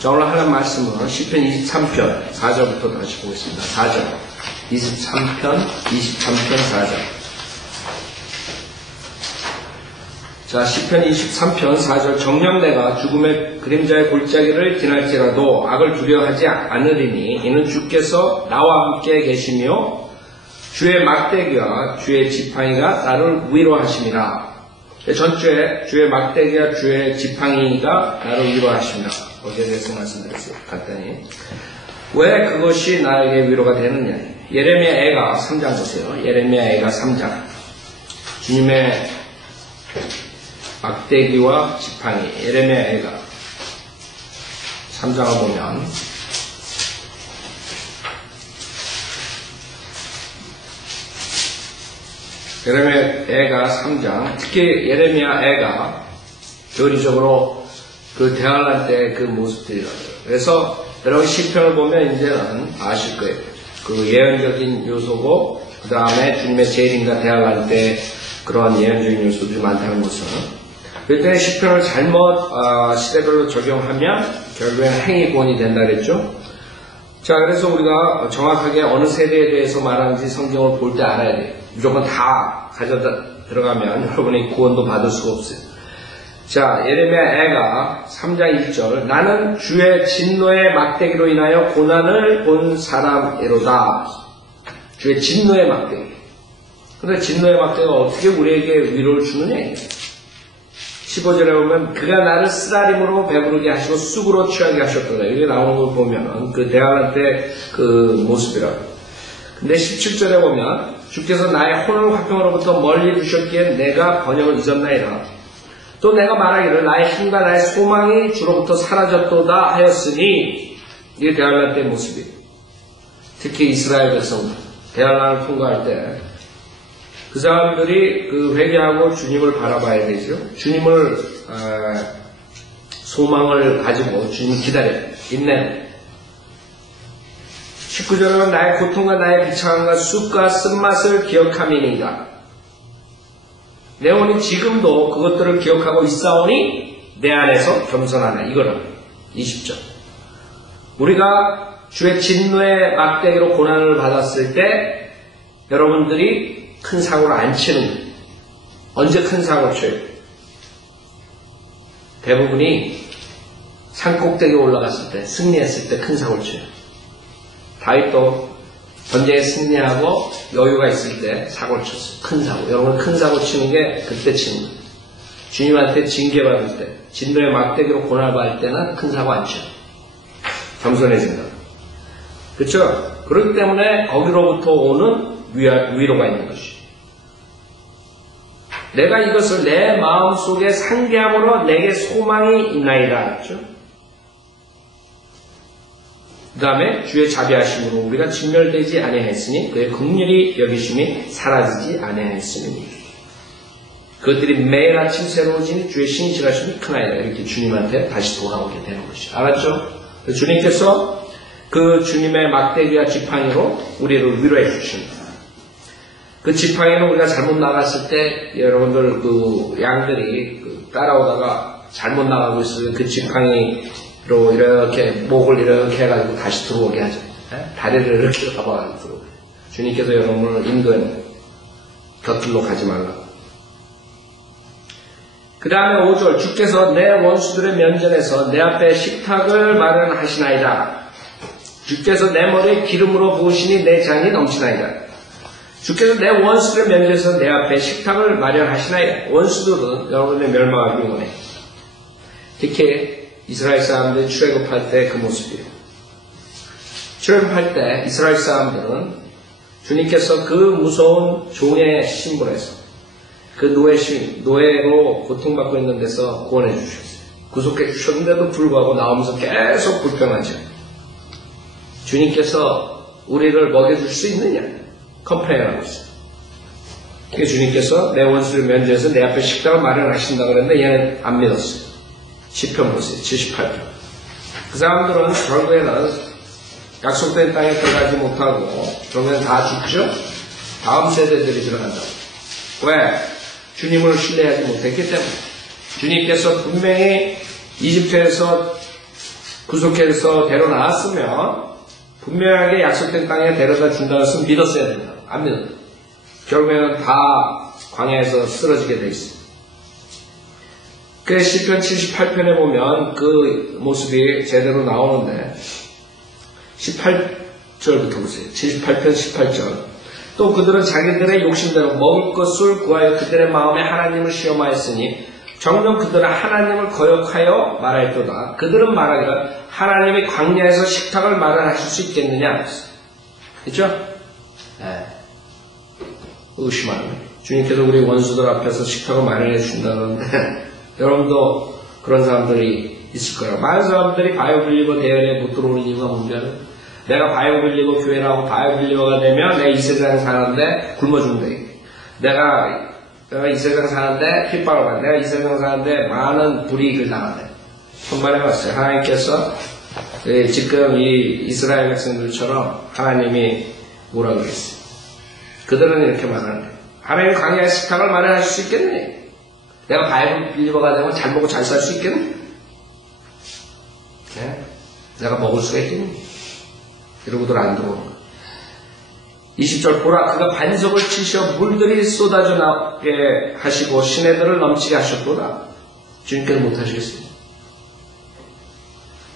자, 오늘 하는 말씀은 시편 23편 4절부터 다시 보겠습니다. 4절. 23편 4절. 자, 시편 23편 4절. 정녕 내가 죽음의 그림자의 골짜기를 지날지라도 악을 두려워하지 않으리니 이는 주께서 나와 함께 계시며 주의 막대기와 주의 지팡이가 나를 위로하심이라. 전주에 주의 막대기와 주의 지팡이가 나를 위로하십니다. 거기에 대해서 말씀드렸어요. 간단히. 왜 그것이 나에게 위로가 되느냐. 예레미야 애가 3장 보세요. 예레미야 애가 3장. 주님의 막대기와 지팡이. 예레미야 애가 3장을 보면 예레미야 애가 3장, 특히 예레미야 애가 교리적으로 그 대환란 때 그 모습들이라고요. 그래서 여러분 시편을 보면 이제는 아실 거예요. 그 예언적인 요소고, 그 다음에 주님의 재림과 대환란 때 그러한 예언적인 요소들이 많다는 것은, 그때 시편을 잘못 시대별로 적용하면 결국엔 행위권이 된다 그랬죠. 자, 그래서 우리가 정확하게 어느 세대에 대해서 말하는지 성경을 볼 때 알아야 돼요. 무조건 다 가져다 들어가면 여러분이 구원도 받을 수가 없어요. 자, 예레미야 애가 3장 1절. 나는 주의 진노의 막대기로 인하여 고난을 본 사람이로다. 주의 진노의 막대기. 근데 진노의 막대기가 어떻게 우리에게 위로를 주느냐. 15절에 보면 그가 나를 쓰라림으로 배부르게 하시고 쑥으로 취하게 하셨더라. 이게 나오는 걸 보면 그 대환란 때 그 모습이라고. 근데 17절에 보면 주께서 나의 혼을 화평으로부터 멀리 두셨기에 내가 번영을 잊었나이다. 또 내가 말하기를 나의 힘과 나의 소망이 주로부터 사라졌도다 하였으니, 이게 대환란 때의 모습이에요. 특히 이스라엘 백성들 대환란을 통과할 때 그 사람들이 그 회개하고 주님을 바라봐야 되죠. 주님을 소망을 가지고 주님 기다려요. 인내는. 19절은 나의 고통과 나의 비참함과 쑥과 쓴맛을 기억함이니이다. 내 혼이 지금도 그것들을 기억하고 있사오니 내 안에서 겸손하나. 이거는 20절. 우리가 주의 진노의 막대기로 고난을 받았을 때 여러분들이 큰 사고를 안 치는 거예요. 언제 큰 사고를 쳐요? 대부분이 산꼭대기에 올라갔을 때, 승리했을 때 큰 사고를 쳐요. 다윗도 전쟁에 승리하고 여유가 있을 때 사고를 쳤어요. 큰 사고. 여러분 큰 사고 치는 게 그때 치는 거예요. 주님한테 징계받을 때, 진노의 막대기로 고난을 받을 때는 큰 사고 안 쳐요. 겸손해진다. 그렇죠? 그렇기 때문에 거기로부터 오는 위로가 있는 것이. 내가 이것을 내 마음속에 상기함으로 내게 소망이 있나이다. 그렇죠? 그 다음에 주의 자비하심으로 우리가 진멸되지 아니하였으니 그의 긍휼히 여기심이 사라지지 아니하였으니 그것들이 매일 아침 새로워지니 주의 신실하심이 크나이다. 이렇게 주님한테 다시 돌아오게 되는 것이죠. 알았죠? 주님께서 그 주님의 막대기와 지팡이로 우리를 위로해 주십니다. 그 지팡이는 우리가 잘못 나갔을 때 여러분들 그 양들이 따라오다가 잘못 나가고 있으면 그 지팡이로 이렇게 목을 이렇게 해가지고 다시 들어오게 하죠. 다리를 이렇게 잡아가지고 들어오게. 주님께서 여러분을 인도하는 곁들로 가지 말라고. 그 다음에 5절. 주께서 내 원수들의 면전에서 내 앞에 식탁을 마련하시나이다. 주께서 내 머리에 기름으로 부으시니 내 잔이 넘치나이다. 주께서 내 원수들의 면전에서 내 앞에 식탁을 마련하시나이다. 원수들은 여러분의 멸망하기 원해. 특히 이스라엘 사람들이 출애굽할 때 그 모습이에요. 출애굽할 때 이스라엘 사람들은 주님께서 그 무서운 종의 신분에서 그 노예로 고통받고 있는 데서 구원해 주셨어요. 구속해 주셨는데도 불구하고 나오면서 계속 불평하죠. 주님께서 우리를 먹여줄 수 있느냐? 컴플레인하고 있어요. 주님께서 내 원수를 면제해서 내 앞에 식당을 마련하신다고 그랬는데 얘는 안 믿었어요. 시편 보세요. 78편. 그 사람들은 결국에는 약속된 땅에 들어가지 못하고 결국에는 다 죽죠? 다음 세대들이 들어간다고. 왜? 주님을 신뢰하지 못했기 때문에. 주님께서 분명히 이집트에서 구속해서 데려나왔으면 분명하게 약속된 땅에 데려다 준다는 것을 믿었어야 된다. 안 믿었다. 결국에는 다 광야에서 쓰러지게 돼 있어요. 그래서 시편 78편에 보면 그 모습이 제대로 나오는데 18절부터 보세요. 78편 18절. 또 그들은 자기들의 욕심대로 먹을 것을 구하여 그들의 마음에 하나님을 시험하였으니 정녕 그들은 하나님을 거역하여 말하였도다. 그들은 말하기를 하나님이 광야에서 식탁을 마련하실 수 있겠느냐. 그렇죠? 네. 의심하는 주님께서 우리 원수들 앞에서 식탁을 마련해 준다는데 여러분도 그런 사람들이 있을 거라고. 많은 사람들이 바이오빌리버 대열에 못 들어오는 이유가 뭔가는 내가 바이오빌리버 교회라고 바이오빌리버가 되면 내가 이 세상에 사는데 굶어 죽는다. 내가 이 세상 사는데 핍박을 받는다. 내가 이 세상 사는데 많은 불이익을 당한다. 천만해봤어요. 하나님께서 지금 이 이스라엘 백성들처럼 하나님이 뭐라 그랬어요. 그들은 이렇게 말하는 거예요. 하나님 광야의 식탁을 마련할 수 있겠니? 내가 바이오빌리버가 되면 잘 먹고 잘 살 수 있겠니? 네? 내가 먹을 수가 있겠니? 이러고들 안 들어오는 거예요. 20절 보라 그가 반석을 치셔 물들이 쏟아져 나게 하시고 시내들을 넘치게 하셨도다. 주님께서 못하시겠습니다.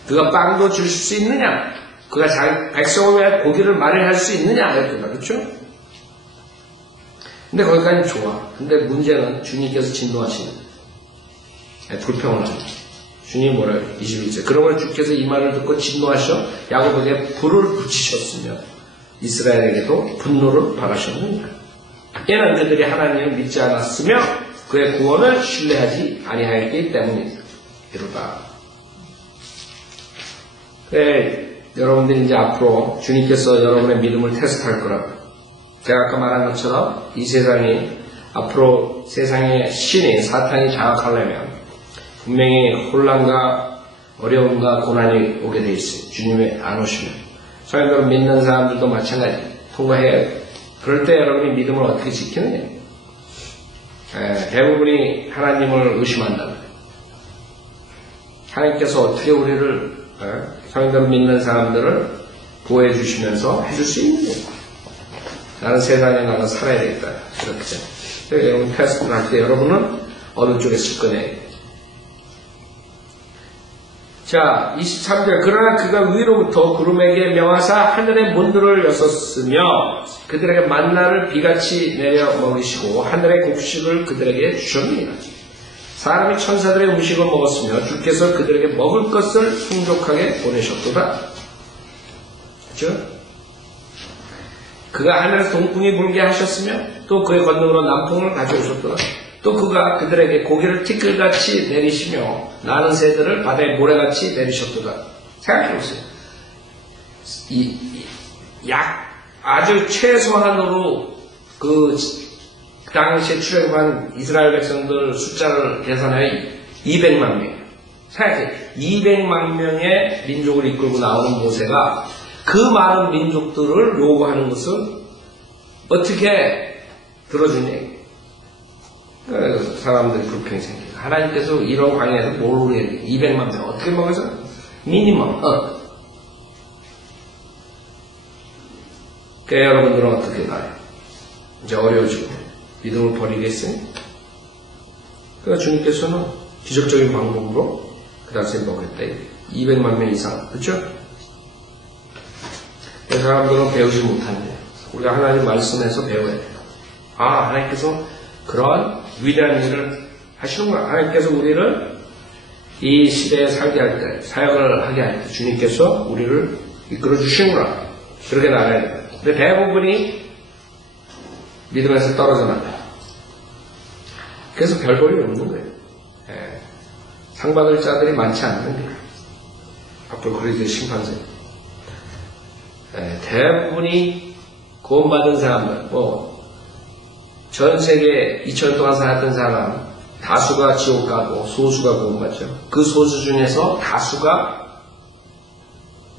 그가 빵도 주실 수 있느냐? 그가 백성을 위해 고기를 마련할 수 있느냐? 했더라. 그렇죠? 근데 거기까지 좋아. 근데 문제는 주님께서 진노하시는 불평을 합니다. 주님 뭐라 해요? 21절. 그러므로 주께서 이 말을 듣고 진노하셔 야곱에게 불을 붙이셨으며 이스라엘에게도 분노를 발하셨느니라. 이는 그들이 하나님을 믿지 않았으며 그의 구원을 신뢰하지 아니하였기 때문이로다. 여러분들이 이제 앞으로 주님께서 여러분의 믿음을 테스트할 거라고. 제가 아까 말한 것처럼 이 세상이 앞으로 세상의 신이 사탄이 장악하려면 분명히 혼란과 어려움과 고난이 오게 돼 있어요. 주님이 안 오시면. 성도를 믿는 사람들도 마찬가지 통과해야 돼요. 그럴 때 여러분이 믿음을 어떻게 지키느냐. 대부분이 하나님을 의심한다. 하나님께서 어떻게 우리를 성도를 믿는 사람들을 보호해 주시면서 해줄 수 있느냐. 나는 세상에 나가 살아야 되겠다. 그렇게 여러분 테스트를 할 때 여러분은 어느 쪽에 쓸 거냐. 자, 23절. 그러나 그가 위로부터 구름에게 명하사 하늘의 문들을 여섰으며 그들에게 만나를 비같이 내려 먹이시고 하늘의 곡식을 그들에게 주셨느니라. 사람이 천사들의 음식을 먹었으며 주께서 그들에게 먹을 것을 풍족하게 보내셨도다. 그렇죠? 그가 하늘에서 동풍이 불게 하셨으며 또 그의 권능으로 남풍을 가져오셨도다. 또 그가 그들에게 고기를 티끌같이 내리시며 나는 새들을 바다의 모래같이 내리셨도다. 생각해보세요. 아주 최소한으로 그 당시에 출애굽한 이스라엘 백성들 숫자를 계산하여 200만 명이에요. 생각해요. 200만 명의 민족을 이끌고 나오는 모세가 그 많은 민족들을 요구하는 것은 어떻게 들어주냐. 그래서 사람들이 불평이 생겨요. 하나님께서 이런 광야에서 뭘 우리에게 200만 명 어떻게 먹어서? 미니멈. 그러니까 여러분들은 어떻게 가요? 이제 어려워지고 믿음을 버리겠어요? 그러니까 주님께서는 기적적인 방법으로 그 당시에 먹겠다. 200만 명 이상. 그렇죠? 그 사람들은 배우지 못한대요. 우리가 하나님 말씀에서 배워야 돼요. 아, 하나님께서 그런 위대한 일을 하시는구나. 하나님께서 우리를 이 시대에 살게 할 때, 사역을 하게 할 때, 주님께서 우리를 이끌어 주시는구나. 그렇게 나가야 돼요. 근데 대부분이 믿음에서 떨어져 나가요. 그래서 별 볼이 없는 거예요. 상 받을 자들이 많지 않는 거예요. 앞으로 그리스도의 심판세. 대부분이 구원받은 사람들, 전 세계 2000년 동안 살았던 사람, 다수가 지옥 가고 소수가 구원받죠. 그 소수 중에서 다수가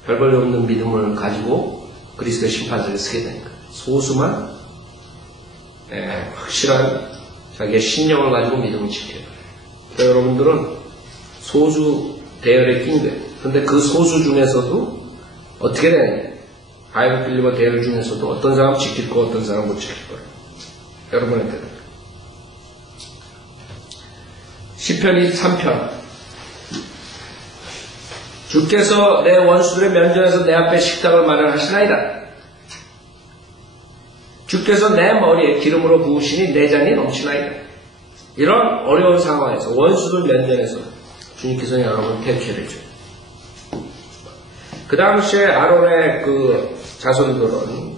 별 볼 없는 믿음을 가지고 그리스도의 심판석에 서게 되니까. 소수만 확실한 자기의 신령을 가지고 믿음을 지켜요. 그러니까 여러분들은 소수 대열에 낀 거예요. 근데 그 소수 중에서도 어떻게 되냐? 바이블 빌리버 대열 중에서도 어떤 사람은 지킬 거, 어떤 사람은 못 지킬 거예요. 여러분의 대답. 시편 23편. 주께서 내 원수들의 면전에서 내 앞에 식탁을 마련하시나이다. 주께서 내 머리에 기름으로 부으시니 내 잔이 넘치나이다. 이런 어려운 상황에서 원수들 면전에서 주님께서 여러분을 택해내죠. 그 당시에 아론의 그 자손들은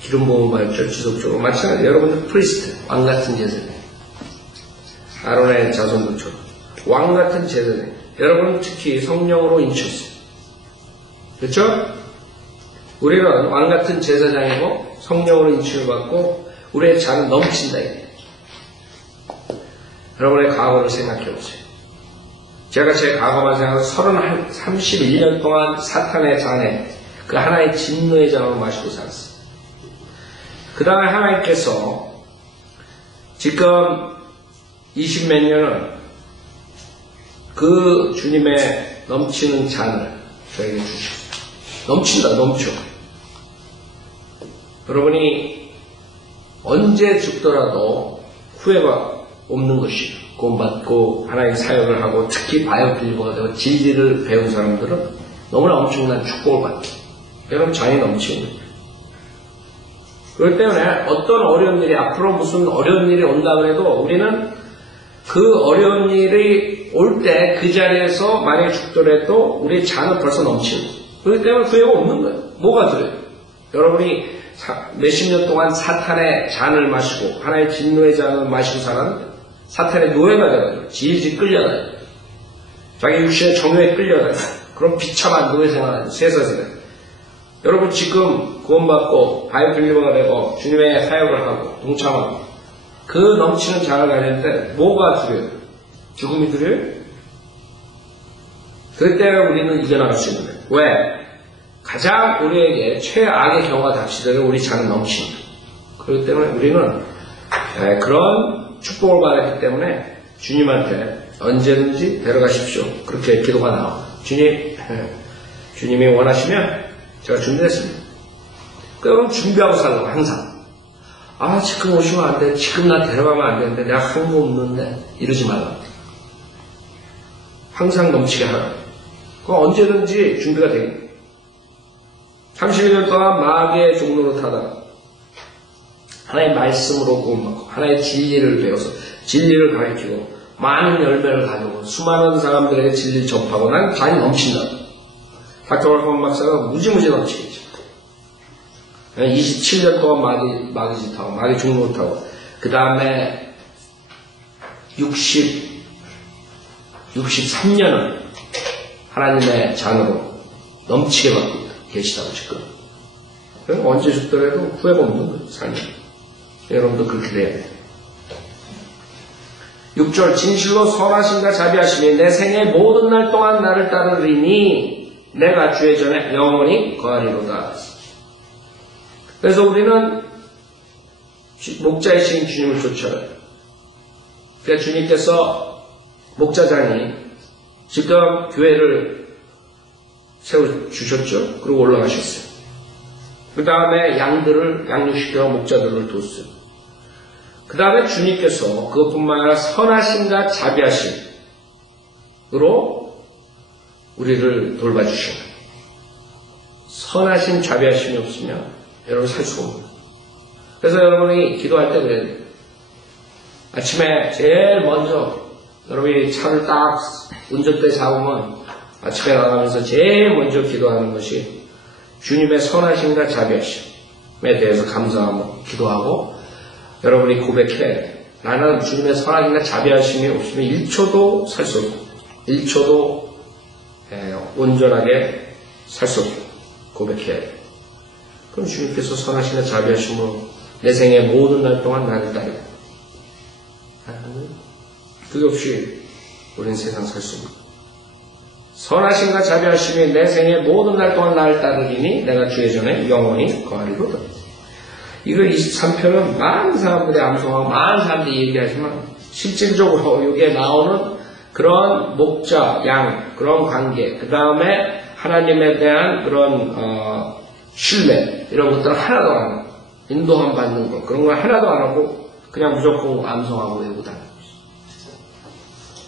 기름 부음 받죠. 지속적으로 마찬가지. 여러분들 프리스트 왕 같은 제사장. 아론의 자손들처럼 왕 같은 제사장. 여러분 특히 성령으로 인쳤어요. 그렇죠? 우리는 왕 같은 제사장이고 성령으로 인침을 받고 우리의 잔은 넘친다. 여러분의 과거를 생각해 보세요. 제가 제 과거만 생각하면 31년 동안 사탄의 잔에 그 하나의 진노의 잔으로 마시고 살았어요. 그 다음에 하나님께서 지금 20몇 년은 그 주님의 넘치는 잔을 저에게 주셨어요. 넘친다, 넘쳐. 여러분이 언제 죽더라도 후회가 없는 것이에요. 구원받고 하나님 사역을 하고 특히 바이블 빌리버가 되고 진리를 배운 사람들은 너무나 엄청난 축복을 받죠. 여러분 잔이 넘치는 거예요. 그렇기 때문에 어떤 어려운 일이 앞으로 무슨 어려운 일이 온다 그래도 우리는 그 어려운 일이 올 때 그 자리에서 만약에 죽더라도 우리의 잔은 벌써 넘치는 거예요. 그렇기 때문에 후회가 없는 거예요. 뭐가 들어요? 여러분이 몇십 년 동안 사탄의 잔을 마시고 하나의 진노의 잔을 마시고 살았는데 사탄의 노예가 되거든요. 질질 끌려가요. 자기 육신의 정욕에 끌려가요. 그럼 비참한 노예 생활을 세상에. 여러분 지금 구원받고 바이블 빌리버가 되고 주님의 사역을 하고 동참하고 그 넘치는 잔을 가졌는데 뭐가 두려워요? 죽음이 두려워요? 그때 우리는 이겨나갈 수 있는 거예요. 왜? 가장 우리에게 최악의 경우가 닥치더라도 우리 잔은 넘칩니다. 그렇기 때문에 우리는 그런 축복을 받았기 때문에 주님한테 언제든지 데려가십시오. 그렇게 기도가 나와. 주님이 원하시면 제가 준비했습니다. 그럼 준비하고 살라고 항상. 아 지금 오시면 안 돼. 지금 나 데려가면 안 되는데 내가 한 거 없는데 이러지 말라. 항상 넘치게 하라. 그럼 언제든지 준비가 되겠다. 31년 동안 마귀의 종로로 타다가 하나의 말씀으로 구원받고 하나의 진리를 배워서 진리를 가르치고 많은 열매를 가지고 수많은 사람들에게 진리를 접하고 난 잔이 넘친다. 닥터 월컴 박사가 무지무지 넘치겠죠. 27년 동안 마귀 짓하고 마귀 종로 타고 그 다음에 63년을 하나님의 잔으로 넘치게 받고 계시다고 지금. 그러니까 언제 죽더라도 후회가 없는 거예요, 삶이. 여러분도 그렇게 돼야 돼요. 6절, 진실로 선하심과 자비하심이 내 생의 모든 날 동안 나를 따르리니 내가 주의 전에 영원히 거하리로다. 그래서 우리는 목자이신 주님을 쫓아요. 그러니까 주님께서 목자장이 지금 교회를 세워주셨죠. 그리고 올라가셨어요. 그 다음에 양육시켜 목자들을 뒀어요. 그 다음에 주님께서 그것뿐만 아니라 선하심과 자비하심으로 우리를 돌봐주셔요. 선하심, 자비하심이 없으면 여러분 살 수가 없는 거예요. 그래서 여러분이 기도할 때 그래야 돼요. 아침에 제일 먼저 여러분이 차를 딱 운전대 잡으면 아침에 나가면서 제일 먼저 기도하는 것이 주님의 선하심과 자비하심에 대해서 감사하고 기도하고 여러분이 고백해야 돼요. 나는 주님의 선하심과 자비하심이 없으면 1초도 살 수 없고 1초도 온전하게 살 수 없고 고백해야 돼요. 그럼 주님께서 선하심과 자비하심으로 내 생의 모든 날 동안 나를 따르고 그게 없이 우리는 세상 살 수 없는 거예요. 선하심과 자비하심이 내 생의 모든 날 동안 나를 따르리니 내가 주의 전에 영원히 거하리로다. 이거 23편은 많은 사람들이 암송하고 많은 사람들이 얘기하지만 실질적으로 여기에 나오는 그런 목자, 양, 그런 관계, 그 다음에 하나님에 대한 그런 신뢰 이런 것들은 하나도 안 하고 인도함 받는 것 그런 걸 하나도 안 하고 그냥 무조건 암송하고 외우고 다니는 거죠.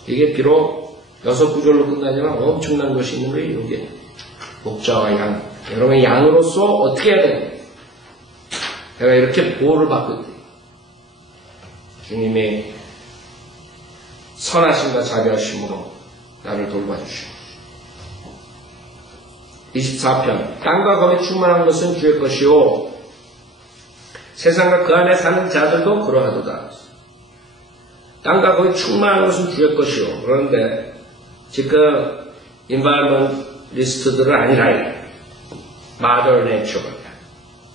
이게 비록 6구절로 끝나지만 엄청난 것이 있는 거예요. 이게 목자와 양. 여러분 양으로서 어떻게 해야 되는 내가 이렇게 보호를 받고 있다. 주님의 선하심과 자비하심으로 나를 돌봐주시오. 24편 땅과 거기 충만한 것은 주의 것이요 세상과 그 안에 사는 자들도 그러하도다. 땅과 거기 충만한 것은 주의 것이요. 그런데 지금 인바이먼리스트들은 아니라 마더 네이처가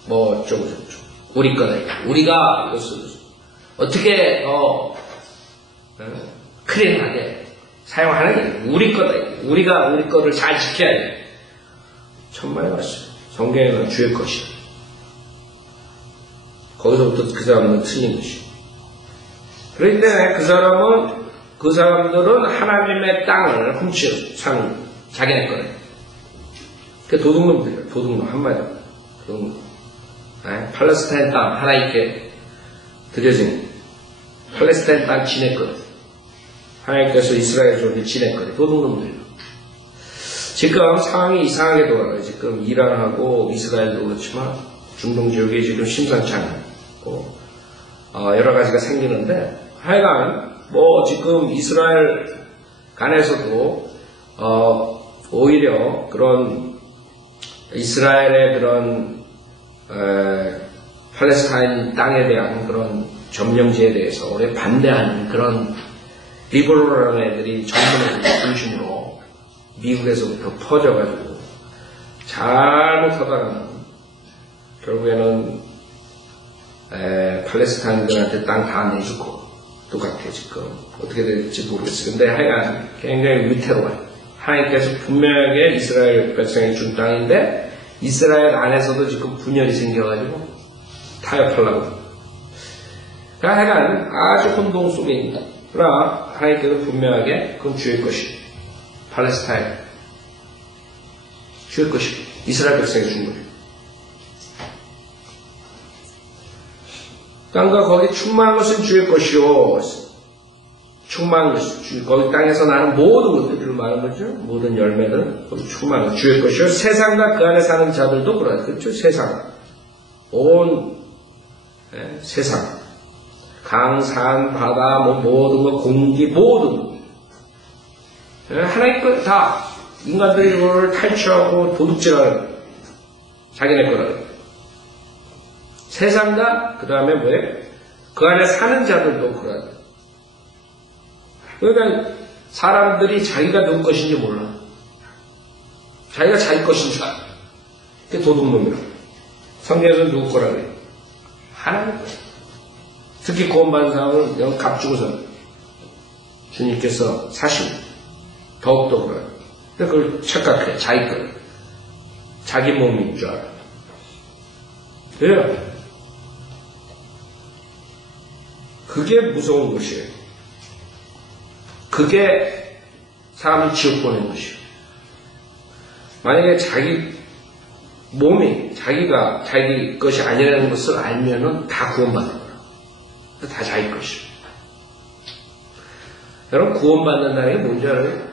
뭐 어쩌고 저쩌고 우리 거다. 우리가 이것을 어떻게 클린하게 사용하는 게 우리 거다. 우리가 우리 거를 잘 지켜야 돼. 천만에 왔어요. 성경에는 주의 것이야. 거기서부터 그 사람은 틀린 것이야. 그렇기 때문에 그 사람들은 하나님의 땅을 훔쳐 사는 자기네 거예요. 그 도둑놈들이에요. 도둑놈 한마디로. 도둑놈. 팔레스타인 땅 하나님께 드려진 팔레스타인 땅 지낼 거예요. 하나님께서 이스라엘 족을 지낼 거예요. 도둑놈들이에요. 지금 상황이 이상하게 돌아가요. 지금 이란하고 이스라엘도 그렇지만 중동 지역이 지금 심상치 않고 여러 가지가 생기는데 하여간 뭐 지금 이스라엘 간에서도 오히려 그런 이스라엘의 그런 팔레스타인 땅에 대한 그런 점령지에 대해서 오래 반대하는 그런 리버럴한 애들이 전문을 중심으로 미국에서부터 퍼져가지고 잘못하다가는 결국에는 팔레스타인들한테 땅 다 내주고 똑같아 지금 어떻게 될지 모르겠어요. 근데 하여간 굉장히 위태로워요. 하나님께서 분명하게 이스라엘 백성이 준 땅인데 이스라엘 안에서도 지금 분열이 생겨가지고 타협하려고. 그러니까 하여간 아주 혼동 속에 있다. 그러나 하나님께서 분명하게 그건 주의 것이 팔레스타인 주의 것이 이스라엘 백성이 준 거예요. 땅과 거기 충만한 것은 주의 것이요. 충만한 것이 거기 땅에서 나는 모든 것들을 말하는 거죠. 모든 열매는 거기 충만한 주의 것이요. 세상과 그 안에 사는 자들도 그러다. 그렇죠. 세상. 온 세상. 강, 산, 바다, 뭐 모든 것, 공기, 모든 하나님 것 다 인간들이 이걸 탈취하고 도둑질하는 자기네 거라는 세상과 그 다음에 뭐예요? 그 안에 사는 자들도 그러다. 그러니까 사람들이 자기가 누구 것인지 몰라. 자기가 자기 것인 줄 알아. 그게 도둑놈이라고. 성경에서는 누구 거라 그래요? 하나님 거예요. 특히 구원받은 사람은 영 값주고서 주님께서 사실 더욱더 그래요. 그걸 착각해. 자기 거. 자기 몸인 줄 알아. 왜요? 그게 무서운 것이에요. 그게 사람을 지옥 보내는 것이에요. 만약에 자기 몸이 자기가 자기 것이 아니라는 것을 알면은 다 구원받는 거예요. 다 자기 것이에요. 여러분 구원받는다는 게 뭔지 알아요?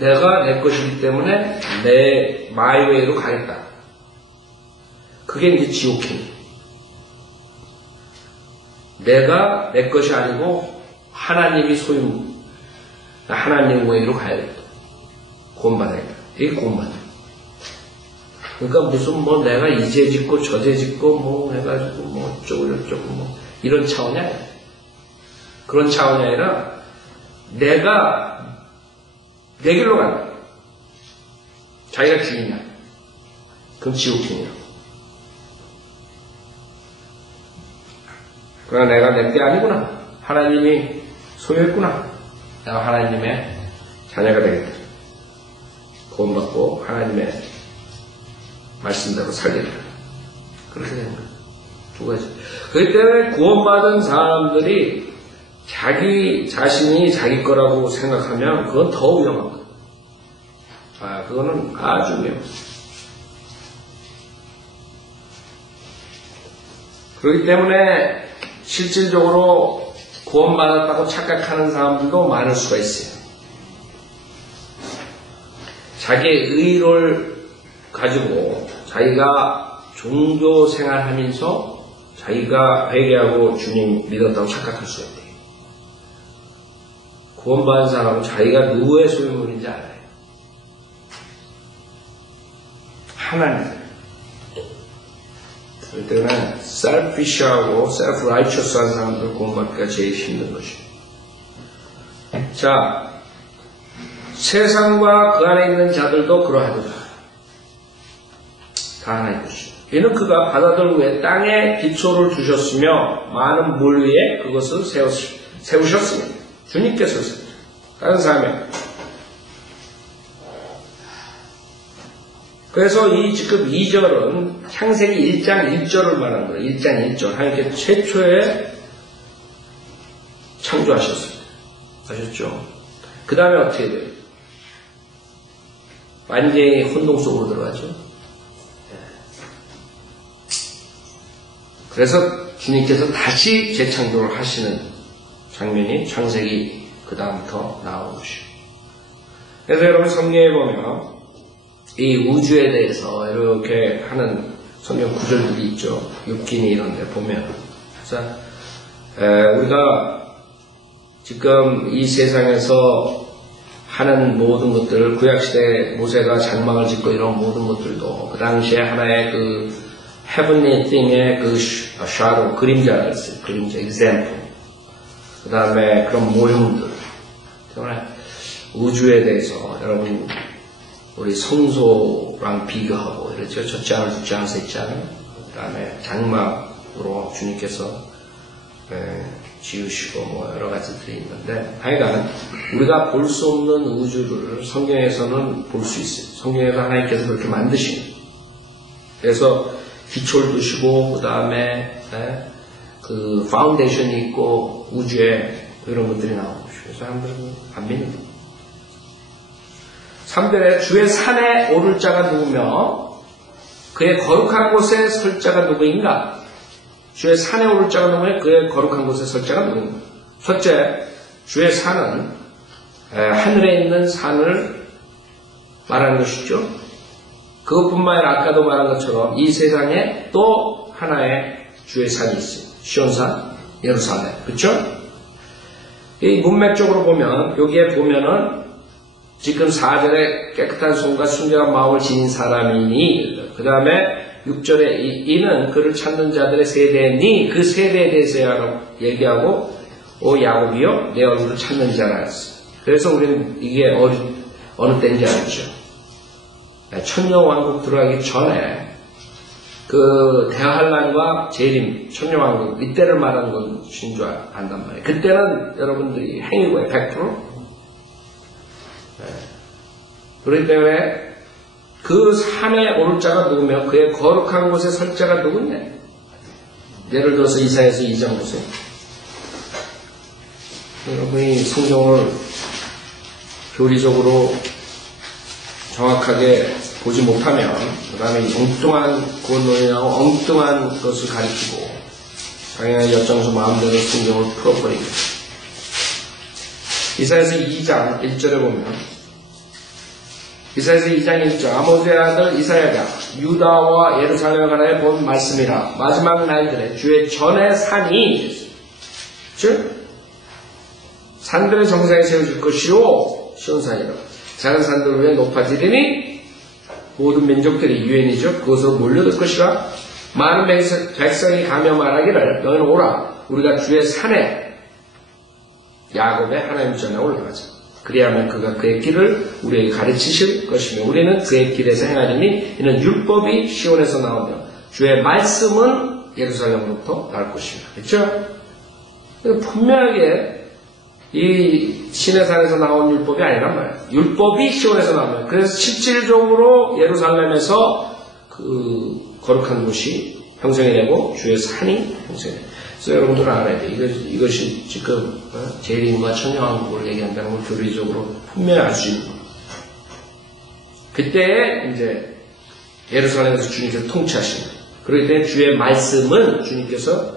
내가 내 것이기 때문에 내 마이웨이로 가겠다. 그게 이제 지옥행위. 내가 내 것이 아니고 하나님이 소유, 하나님 웨이로 가야겠다. 구원받아야겠다. 이게 구원받아. 그러니까 무슨 뭐 내가 이제 짓고 저제 짓고 뭐 해가지고 뭐 어쩌고 저쩌고 뭐 이런 차원이 아니야. 그런 차원이 아니라 내가 내 길로 간다. 자기가 주인이야. 그럼 지옥행위야. 그러나 내가 내 게 아니구나. 하나님이 소유했구나. 내가 하나님의 자녀가 되겠다. 구원받고 하나님의 말씀대로 살겠다. 그렇게 되는 거예요. 두 가지. 그렇기 때문에 구원받은 사람들이 자기 자신이 자기 거라고 생각하면 그건 더 위험하거든. 그거는 아주 위험해. 그렇기 때문에 실질적으로 구원받았다고 착각하는 사람들도 많을 수가 있어요. 자기의 의를 가지고 자기가 종교 생활하면서 자기가 회개하고 주님 믿었다고 착각할 수가 있대요. 구원받은 사람은 자기가 누구의 소유물인지 알아요. 하나님. 그럴 때는 selfish하고 self-righteous한 사람들 구원받기가 제일 힘든 것이에요. 자, 세상과 그 안에 있는 자들도 그러하도다. 다 하나의 것이죠. 이는 그가 바다들 위에 땅에 기초를 주셨으며 많은 물 위에 그것을 세우셨습니다. 주님께서 세우셨습니다. 다른 사람이. 그래서 지금 2절은 창세기 1장 1절을 말하는 거예요. 1장 1절. 하나님께 최초에 창조하셨습니다. 아셨죠? 그 다음에 어떻게 돼요? 완전히 혼동 속으로 들어가죠. 그래서 주님께서 다시 재창조를 하시는 장면이 창세기 그 다음부터 나오는 것이죠. 그래서 여러분 성경에 보면 이 우주에 대해서 이렇게 하는 성경 구절들이 있죠. 욥기니 이런 데 보면. 그래서 우리가 지금 이 세상에서 하는 모든 것들, 구약시대 모세가 장막을 짓고 이런 모든 것들도 그 당시에 하나의 그 heavenly thing의 그 shadow, 그림자가 있어요. 그림자, example. 그 다음에 그런 모형들. 정말 우주에 대해서 여러분 우리 성소랑 비교하고 이렇죠. 첫째 하늘, 둘째 하늘, 셋째 하늘. 그 다음에 장막으로 주님께서 지으시고 뭐 여러 가지들이 있는데 하여간 우리가 볼 수 없는 우주를 성경에서는 볼 수 있어요. 성경에서 하나님께서 그렇게 만드신 거예요. 그래서 기초를 두시고 그 다음에 그 파운데이션이 있고 우주에 이런 것들이 나오고 그래서 사람들은 안 믿는 거예요. 3절에 주의 산에 오를 자가 누구며 그의 거룩한 곳에 설 자가 누구인가? 주의 산에 오를 자가 누구며 그의 거룩한 곳에 설 자가 누구인가? 첫째, 주의 산은 하늘에 있는 산을 말하는 것이죠. 그것뿐만 아니라 아까도 말한 것처럼 이 세상에 또 하나의 주의 산이 있어요. 시온산, 예루살렘. 그렇죠? 이 문맥적으로 보면 여기에 보면은 지금 4절에 깨끗한 손과 순결한 마음을 지닌 사람이니 그 다음에 6절에 이는 그를 찾는 자들의 세대니 그 세대에 대해서 얘기하고 오 야곱이여 내 얼굴을 찾는 자라 했어요. 그래서 우리는 이게 어느 때인지 알죠. 천녀왕국 들어가기 전에 그 대환란과 재림 천녀왕국 이때를 말하는 것인 줄 안단 말이에요. 그때는 여러분들이 행위고에 100%. 그렇기 때문에 그 산에 오를 자가 누구며 그의 거룩한 곳에 설 자가 누구냐? 예를 들어서 이사야서 2장 보세요. 여러분이 성경을 교리적으로 정확하게 보지 못하면 그 다음에 엉뚱한 구원론이라고 엉뚱한 것을 가리키고 당연히 엿장수 마음대로 성경을 풀어버리고 이사야서 2장 1절에 보면 이사야서 2장 1절 아모스의 아들 이사야가 유다와 예루살렘에 관하여 본 말씀이라 마지막 날들에 주의 전의 산이 즉 산들의 정상에 세워질 것이요 시온산이라 작은 산들 위에 높아지리니 모든 민족들이 유엔이죠. 그것으로 몰려들 것이라 많은 백성이 가며 말하기를 너희는 오라 우리가 주의 산에 야곱의 하나님 전에 올라가자. 그리하면 그가 그의 길을 우리에게 가르치실 것이며 우리는 그의 길에서 행하리니 이는 율법이 시온에서 나오며 주의 말씀은 예루살렘으로부터 나올 것입니다. 그렇죠? 분명하게 이 시내산에서 나온 율법이 아니란 말이에요. 율법이 시온에서 나오면 그래서 실질적으로 예루살렘에서 그 거룩한 곳이 형성이 되고 주의 산이 형성이 돼요. 그래서 여러분들은 알아야 돼. 이것이 지금 재림과 천년왕국을 얘기한다는 걸 교리적으로 분명히 알 수 있는 거예요. 그때 이제 예루살렘에서 주님께서 통치하시는 거예요. 그렇기 때문에 주의 말씀은 주님께서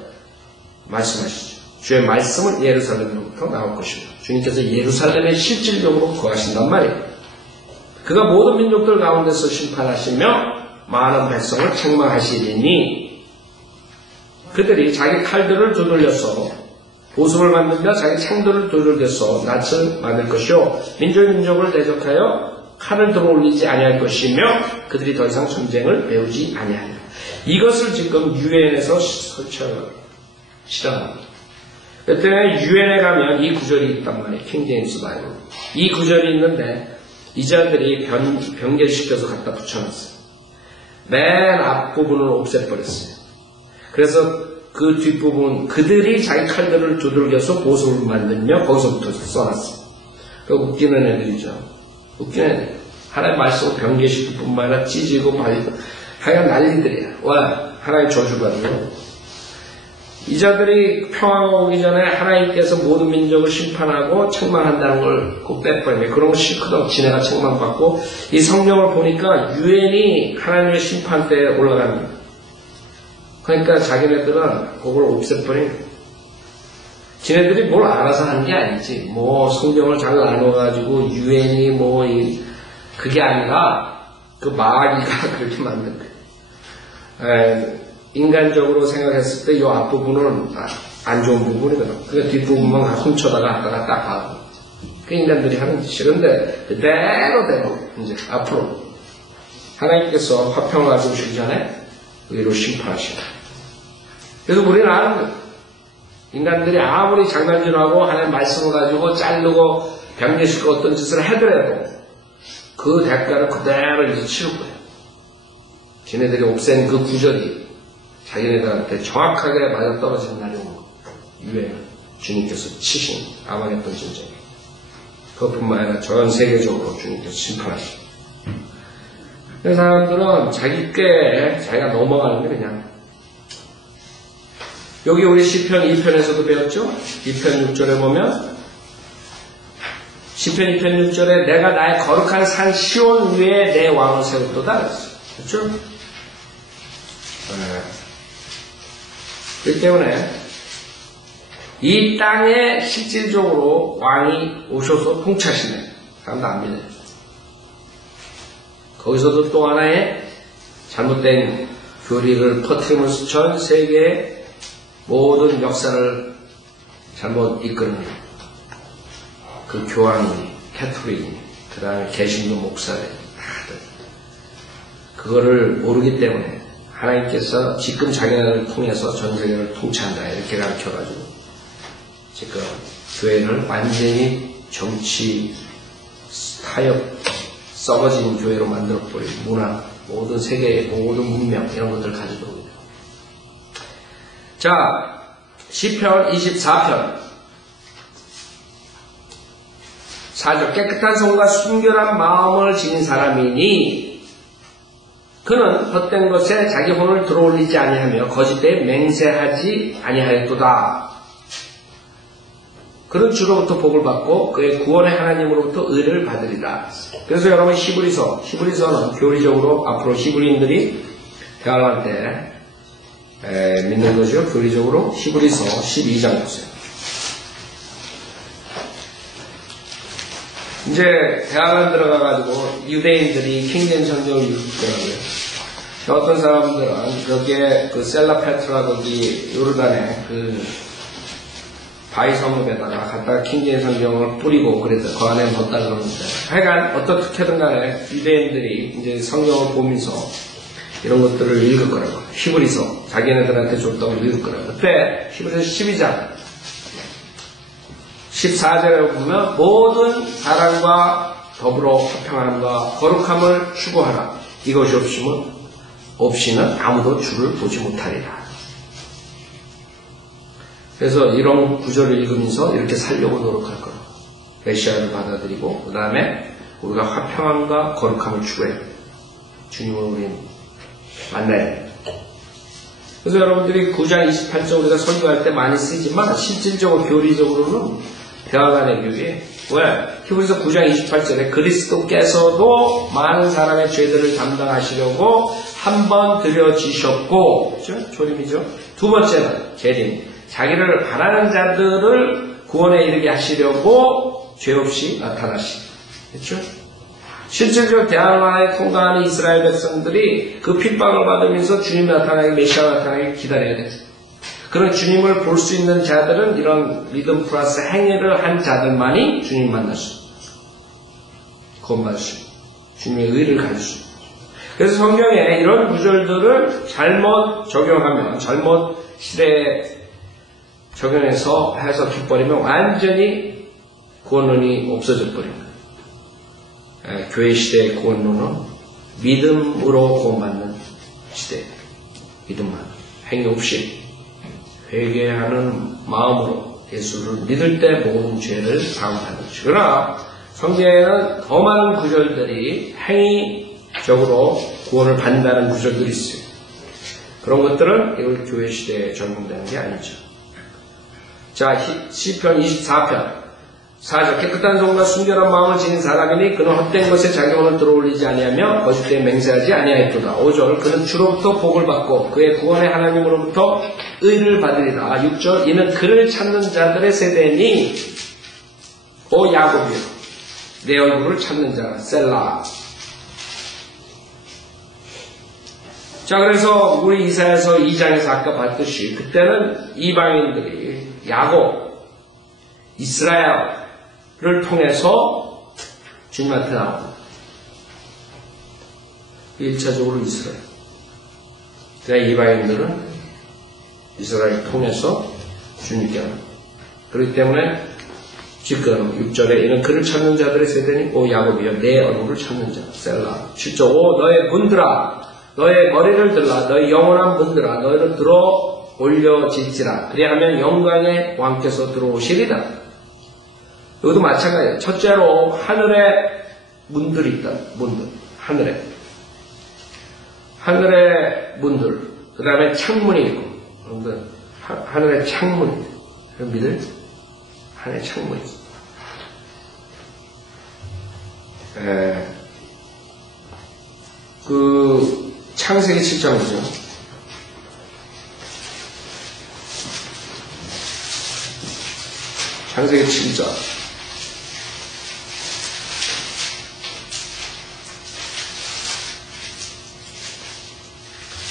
말씀하시죠. 주의 말씀은 예루살렘으로부터 나올 것입니다. 주님께서 예루살렘에 실질적으로 거하신단 말이에요. 그가 모든 민족들 가운데서 심판하시며 많은 백성을 책망하시리니 그들이 자기 칼들을 두들려서 보습을 만들며 자기 창들을 두들겨서 낯을 만들 것이요 민족을 대적하여 칼을 들어올리지 아니할 것이며 그들이 더 이상 전쟁을 배우지 아니하리라. 이것을 지금 유엔에서 설치하고 실현합니다. 그때 유엔에 가면 이 구절이 있단 말이에요. 킹제임스 바이블. 이 구절이 있는데 이 자들이 변개시켜서 갖다 붙여놨어요. 맨 앞부분을 없애버렸어요. 그래서 그 뒷부분 그들이 자기 칼들을 두들겨서 보습을 만들며 거기서부터 써놨어요. 웃기는 애들이죠. 웃기는 애들. 하나의 말씀을 변개시킬 뿐만 아니라 찢고 발리고 하여간 난리들이야. 와, 하나의 저주가지고 이 자들이 평화가 오기 전에 하나님께서 모든 민족을 심판하고 책망한다는 걸 꼭 빼버리네. 그런 거 싫거든. 지네가 책망받고 이 성경을 보니까 유엔이 하나님의 심판대에 올라갑니다. 그러니까 자기네들은 그걸 없애버린 지네들이 뭘 알아서 하는 게 아니지. 뭐 성경을 잘 나눠가지고 유엔이 그게 아니라 그 마귀가 그렇게 만든 거예요. 인간적으로 생각했을 때 이 앞부분은 안 좋은 부분이거든. 그 뒷부분만 훔쳐다가 갖다가 딱 하고. 그 인간들이 하는 짓이에요. 그런데 그대로 이제 앞으로 하나님께서 화평을 가져오시기 전에 의로 심판하시다. 그래서 우리는 아는 거예요. 인간들이 아무리 장난질하고 하나님 말씀을 가지고 자르고 병제시키고 어떤 짓을 하더라도 그 대가를 그대로 이제 치를 거예요. 지네들이 없앤 그 구절이 자기네들한테 정확하게 맞아떨어지는 날이 오는 거예요. 유엔은 주님께서 치신 아마겟돈 전쟁. 그것뿐만 아니라 전 세계적으로 주님께서 심판하시고. 그 사람들은 자기 꾀에 자기가 넘어가는 게 그냥. 여기 우리 시편 2편에서도 배웠죠? 2편 6절에 보면 시편 2편 6절에 내가 나의 거룩한 산 시온 위에 내 왕을 세웠도다 그랬어요. 그렇죠? 그렇기 때문에 이 땅에 실질적으로 왕이 오셔서 통치하시네. 사람도 안 믿어요. 거기서도 또 하나의 잘못된 교리를 퍼뜨리면서 전 세계의 모든 역사를 잘못 이끄는 그 교황이, 캐톨릭이, 그 다음에 개신교 목사들, 다들 그거를 모르기 때문에 하나님께서 지금 자기네를 통해서 전 세계를 통치한다 이렇게 가르쳐가지고 지금 교회를 완전히 정치 타협 썩어진 교회로 만들어버린 문화, 모든 세계의 모든 문명 이런 것들을 가지고 옵니다. 자, 시편 24편 4절 깨끗한 손과 순결한 마음을 지닌 사람이니 그는 헛된 것에 자기 혼을 들어올리지 아니하며 거짓되에 맹세하지 아니하였도다. 그는 주로부터 복을 받고 그의 구원의 하나님으로부터 의를 받으리라. 그래서 여러분 히브리서는 교리적으로 앞으로 히브리인들이 대화할 때 믿는 거죠. 교리적으로 히브리서 12장 보세요. 이제 대학원 들어가가지고 유대인들이 킹제임 성경을 읽더라고요. 어떤 사람들은 거기에 그 셀라페트라 거기 요르단에 그 바위 성읍에다가 갖다가 킹제임 성경을 뿌리고 그래서 그 안에 넣었다 그러는데 하여간 어떻게든 간에 유대인들이 이제 성경을 보면서 이런 것들을 읽을 거라고. 히브리서 자기네들한테 줬다고 읽을 거라고. 그때 히브리서 12장 14절에 보면 모든 사랑과 더불어 화평함과 거룩함을 추구하라. 이것이 없이는 아무도 주를 보지 못하리라. 그래서 이런 구절을 읽으면서 이렇게 살려고 노력할 거라고. 메시아를 받아들이고 그 다음에 우리가 화평함과 거룩함을 추구해요. 주님을 우리는 만나야 돼요. 그래서 여러분들이 9장 28절 우리가 설교할 때 많이 쓰지만 실질적으로 교리적으로는 대화간의 교회. 왜? 히브리서 9장 28절에 그리스도께서도 많은 사람의 죄들을 담당하시려고 한 번 들여지셨고, 그렇죠? 조림이죠. 두 번째는 재림. 자기를 바라는 자들을 구원에 이르게 하시려고 죄 없이 나타나시. 그렇죠? 실질적으로 대항만에 통과하는 이스라엘 백성들이 그 핍박을 받으면서 주님 나타나기, 메시아 나타나기 기다려야 돼요. 그런 주님을 볼 수 있는 자들은 이런 믿음 플러스 행위를 한 자들만이 주님 만날 수 있어요. 구원받을 수 있어요. 주님의 의를 가질 수 있어요. 그래서 성경에 이런 구절들을 잘못 적용하면, 잘못 시대에 적용해서 해석해버리면 완전히 구원론이 없어져 버립니다. 교회 시대의 구원론은 믿음으로 구원받는 시대입니다. 믿음만, 행위 없이 회개하는 마음으로 예수를 믿을 때 모든 죄를 사함하는 것이죠. 그러나 성경에는 더 많은 구절들이 행위적으로 구원을 받는다는 구절들이 있어요. 그런 것들은 이걸 교회 시대에 적용되는 게 아니죠. 자, 시편 24편 4절 깨끗한 손과 순결한 마음을 지닌 사람이니 그는 헛된 것에 자기 혼을 들어올리지 아니하며 거짓되이 맹세하지 아니하였도다. 5절 그는 주로부터 복을 받고 그의 구원의 하나님으로부터 의를 받으리라. 6절 이는 그를 찾는 자들의 세대니 오 야곱이여 내 얼굴을 찾는 자라 셀라. 자, 그래서 우리 이사야서 2장에서 아까 봤듯이 그때는 이방인들이 야곱, 이스라엘을 통해서 주님한테 나옵니다. 1차적으로 이스라엘. 그러나 이방인들은 이스라엘을 통해서 주님께 합니다. 그렇기 때문에 지금 6절에 이는 그를 찾는 자들의 세대니 오 야곱이여 내 얼굴을 찾는 자 셀라. 7절 오 너의 문들아 너의 머리를 들라 너의 영원한 문들아 너희를 들어 올려질지라 그리하면 영광의 왕께서 들어오시리라. 여기도 마찬가지예요. 첫째로 하늘에 문들이 있다. 문들. 하늘에 문들. 그 다음에 창문이 있고. 여러분들 하늘에 창문. 믿을? 하늘에 창문이 있어. 창세기 7장이죠. 창세기 7장.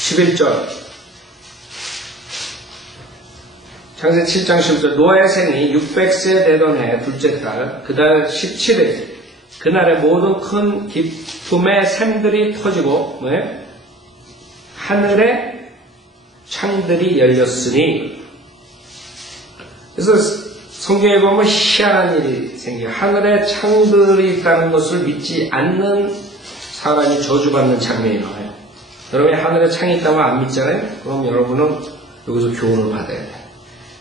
11절. 창세기 7장 11절. 노아의 생이 600세 되던 해 둘째 달, 그달 17일. 그날의 모든 큰 기품의 샘들이 터지고, 하늘의 창들이 열렸으니. 그래서 성경에 보면 희한한 일이 생겨요. 하늘에 창들이 있다는 것을 믿지 않는 사람이 저주받는 장면이 나와요. 여러분이 하늘에 창이 있다면 안 믿잖아요? 그럼 여러분은 여기서 교훈을 받아야 돼요.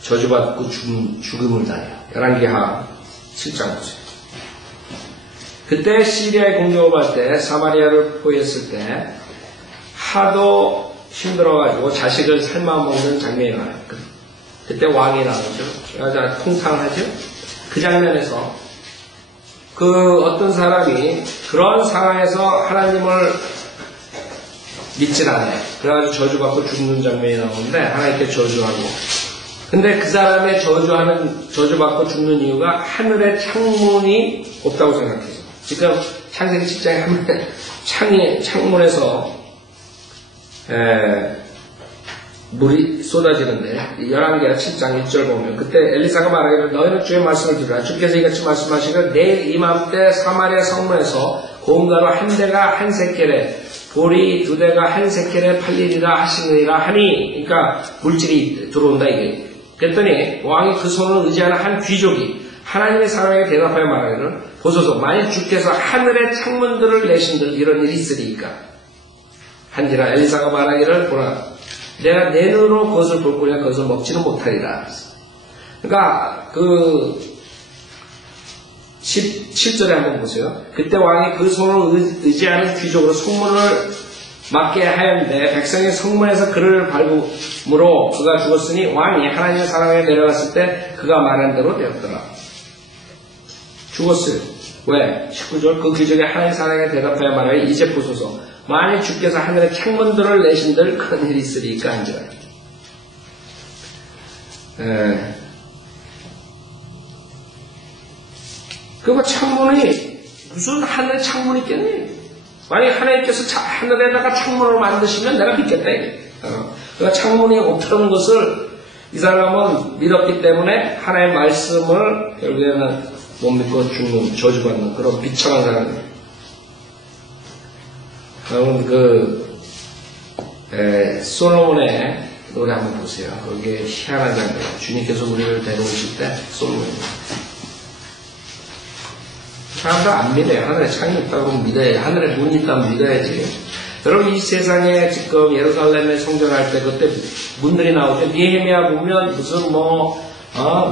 저주받고 죽음을 당해요. 11기하 7장 보세요. 그때 시리아에 공격을 받을 때 사마리아를 포위했을 때 하도 힘들어가지고 자식을 삶아먹는 장면이 나와요. 그때 왕이 나오죠. 여자 통탕하죠. 그 장면에서 어떤 사람이 그런 상황에서 하나님을 믿질 않아요. 그래가지고 저주받고 죽는 장면이 나오는데 하나님께 저주하고. 근데 그 사람의 저주받고 죽는 이유가 하늘에 창문이 없다고 생각해서. 지금 창세기 7장에 하면 창문에서 물이 쏟아지는데 11기하 7장 1절 보면 그때 엘리사가 말하기를 너희는 주의 말씀을 들으라. 주께서 이같이 말씀하시기를 내일 이맘때 사마리아 성문에서 고운가루 한 대가 한 세켈에 돌이 두 대가 한 세켈에 팔리리라 하시느니라 하니. 그러니까 물질이 들어온다 이게. 그랬더니 왕이 그 손을 의지하는 한 귀족이 하나님의 사람에게 대답하여 말하기를 보소서 만일 주께서 하늘의 창문들을 내신들 이런 일이 있으리까 한지라. 엘리사가 말하기를 보라 내가 내 눈으로 그것을 볼 거냐 그것을 먹지는 못하리라. 그러니까 17절에 한번 보세요. 그때 왕이 그 손을 의지하는 귀족으로 소문을 맞게 하였는데 백성이 성문에서 그를 밟음으로 그가 죽었으니 왕이 하나님의 사랑에 내려갔을 때 그가 말한 대로 되었더라. 죽었어요. 왜? 19절 그 기적에 하나님의 사랑에 대답하여 말하여 이제 보소서 만일 주께서 하늘의 창문들을 내신들 큰 일이 있으리까 한지라. 그거 창문이 무슨 하늘의 창문이 있겠니? 만약 하나님께서 하늘에다가 창문을 만드시면 내가 믿겠다 이게. 그러니까 창문이 없다는 것을 이 사람은 믿었기 때문에 하나님의 말씀을 결국에는 못 믿고 죽는 저주받는 그런 비참한 사람이에요. 여러분 솔로몬의 노래 한번 보세요. 거기에 희한한 장면. 주님께서 우리를 데려오실 때 솔로몬입니다. 사람들 안 믿어요. 하늘에 창이 있다고 믿어야지. 하늘에 문이 있다면 믿어야지. 여러분 이 세상에 지금 예루살렘에 성전할 때 그때 문들이 나올 때 니에미야 보면 무슨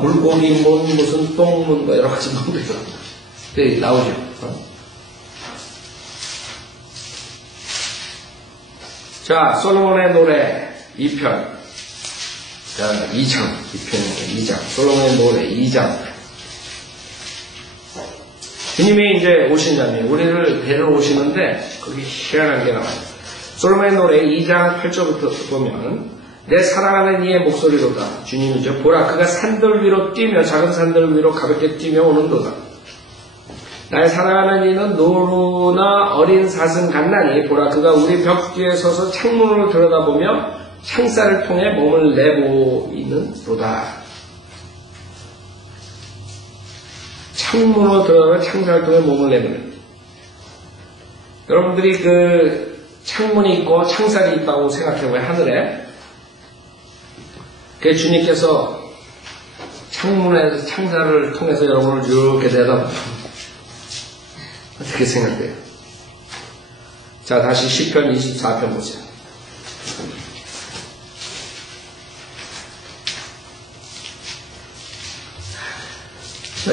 물고기 문 무슨 똥문 여러 가지 문들이 나오죠. 자 솔로몬의 노래 2편. 자 2장 솔로몬의 노래 2장. 주님이 이제 오신다면 우리를 데려오시는데 거기 희한한 게 나와요. 솔로몬의 노래 2장 8절부터 보면 내 사랑하는 이의 목소리로다. 주님이죠. 보라 그가 산들 위로 뛰며 작은 산들 위로 가볍게 뛰며 오는도다. 나의 사랑하는 이는 노루나 어린 사슴 같나니 보라 그가 우리 벽 뒤에 서서 창문으로 들여다보며 창살을 통해 몸을 내보이는도다. 창문으로 들어가면 창살을 통해 몸을 내보는. 여러분들이 그 창문이 있고 창살이 있다고 생각해봐요. 하늘에. 그 주님께서 창문에서 창살을 통해서 여러분을 이렇게 내다보면 어떻게 생각돼요? 자 다시 시편 24편 보세요.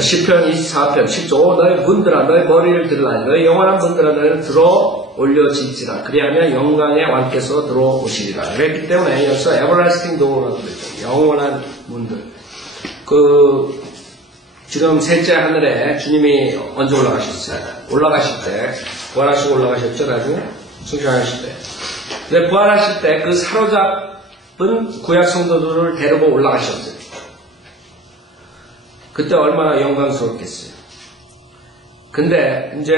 시편 24편 10조 너희 문들아 너희 머리를 들라 너희 영원한 문들아 너희는 들어 올려질지라 그리하면 영광의 왕께서 들어오시리라. 그랬기 때문에 여기서 에버라스팅 도어라고 그랬죠. 영원한 문들. 지금 셋째 하늘에 주님이 언제 올라가셨어요? 올라가실 때 부활하시고 올라가셨죠. 나중에 승천하실 때. 근데 부활하실 때 그 사로잡은 구약 성도들을 데리고 올라가셨어요. 그때 얼마나 영광스럽겠어요. 근데 이제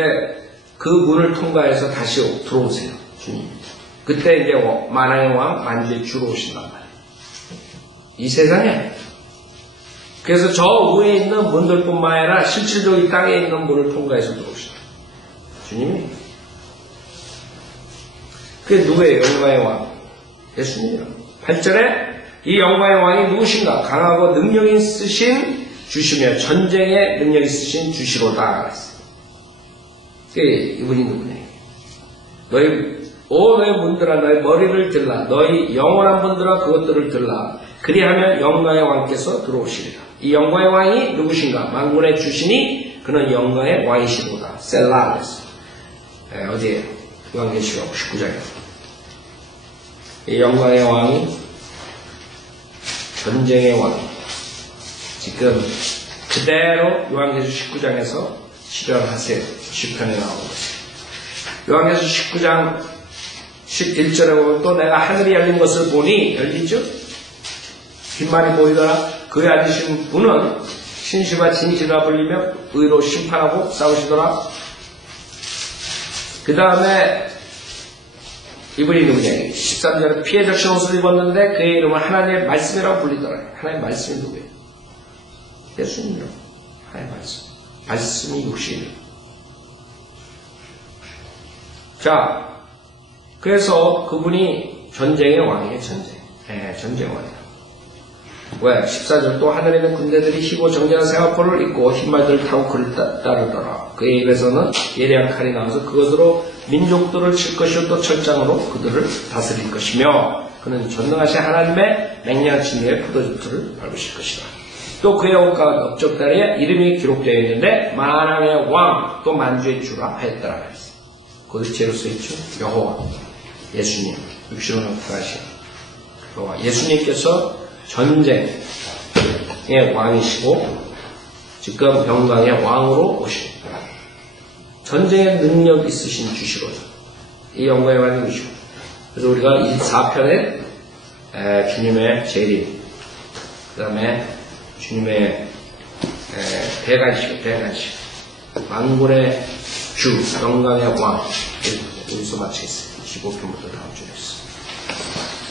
그 문을 통과해서 다시 들어오세요. 주님. 그때 이제 만왕의 왕 만주의 주로 오신단 말이에요. 이 세상에. 그래서 저 위에 있는 문들뿐만 아니라 실질적으로 이 땅에 있는 문을 통과해서 들어오신다. 주님이. 그게 누구예요? 영광의 왕. 예수님이요. 8절에 이 영광의 왕이 누구신가? 강하고 능력 있으신 주시며 전쟁에 능력 있으신 주시로다. 이분이 누구네? 너희 문들아 너희 머리를 들라 너희 영원한 문들아 그것들을 들라 그리하면 영광의 왕께서 들어오시리라. 이 영광의 왕이 누구신가? 만군의 주시니 그는 영광의 왕이시로다. 셀라 그랬어요. 어디에? 요한계시록 19장에 이 영광의 왕이 전쟁의 왕 지금 그대로 요한계시록 19장에서 실현하세요. 시편에 나오는 것이에요. 요한계시록 19장 11절에 보면 또 내가 하늘이 열린 것을 보니 열리죠? 빈말이 보이더라. 그에 앉으신 분은 신실과 진실이라 불리며 의로 심판하고 싸우시더라. 그 다음에 이분이 누구냐? 13절에 피해 적신 옷을 입었는데 그의 이름은 하나님의 말씀이라고 불리더라. 하나님의 말씀이 누구예요? 예수님이요. 하나님의 말씀. 말씀이 육신이에요. 자, 그래서 그분이 전쟁의 왕이에요. 전쟁 왕이에요. 왜? 14절 또 하늘에 있는 군대들이 희고 정전한 세마포를 입고 흰말들을 타고 그를 따르더라. 그의 입에서는 예리한 칼이 나와서 그것으로 민족들을 칠 것이요 또 철장으로 그들을 다스릴 것이며 그는 전능하신 하나님의 맹렬한 진리의 포도주를 밟으실 것이다. 또 그의 옷과 넓적다리에 이름이 기록되어 있는데 만왕의 왕 또 만주의 주라 하였더라. 거기 제로 써있죠. 여호와. 예수님, 육신으로 나타나신 예수님께서 전쟁의 왕이시고 지금 영광의 왕으로 오십니다. 전쟁의 능력 있으신 주시로서 이 영광의 왕이시고 그래서 우리가 24편에 주님의 재림 그 다음에 주님의 대관식 만군의 주 영광의 왕 여기서 마치겠습니다. 15편부터 다음 주에 있습니다.